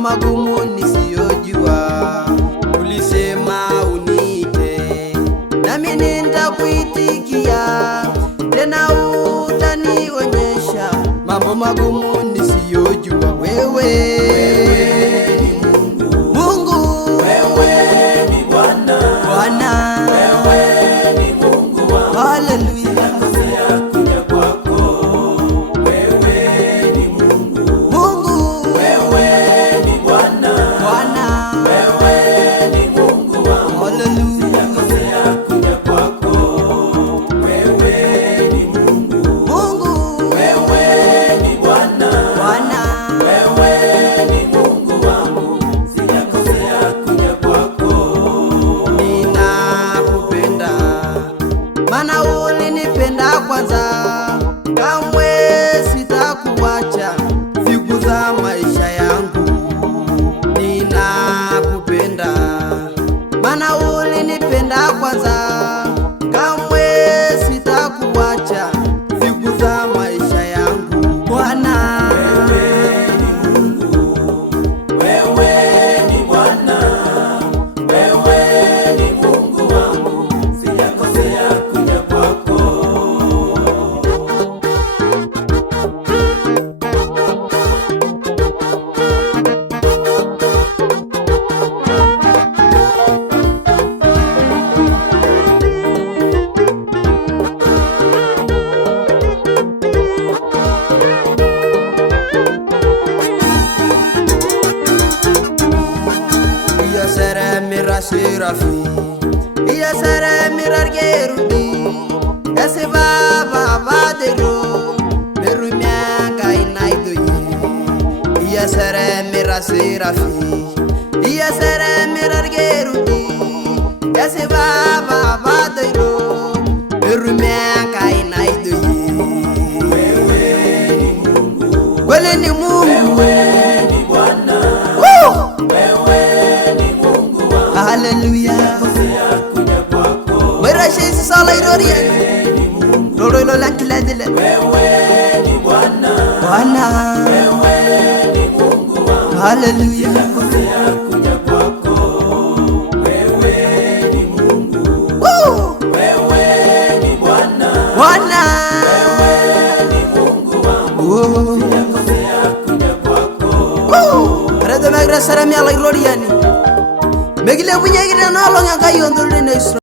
magumu nisiyojua. Ulisema uniite, nami nitakuitikia, tena utanionyesha mambo magumu nisiyojua. Wewe mana ulinipenda kwanza, kamwe sitakuacha siku za maisha yangu. Ninakupenda mana ulinipenda kwanza, kamwe sitakuacha siku za maisha yangu. Bwana wewe ni Mungu, wewe ni Bwana, wewe ni Mungu wangu, sijakosea kuja kwako. Iya sere mira sirafi, iya sere mirar gerudi, ese baba badero, berumia kainaidoye. Iya sere mira sirafi, iya sere mirar gerudi, ese baba badero, berumia kainaidoye. Wewe ni Mungu, wewe ni Mungu, wewe ni Bwana, hallelujah. Wera shezi sala iroria lolo ilo lankila dile. Wewe ni Bwana, Bwana wewe ni Mungu wangu, hallelujah. Kuja kwako wewe ni Mungu, wewe ni Bwana, Bwana wewe ni Mungu wangu, kuja kwako. Arada magra saramia la iroria ni megile punya gina nolong yang kayu untuk Indonesia.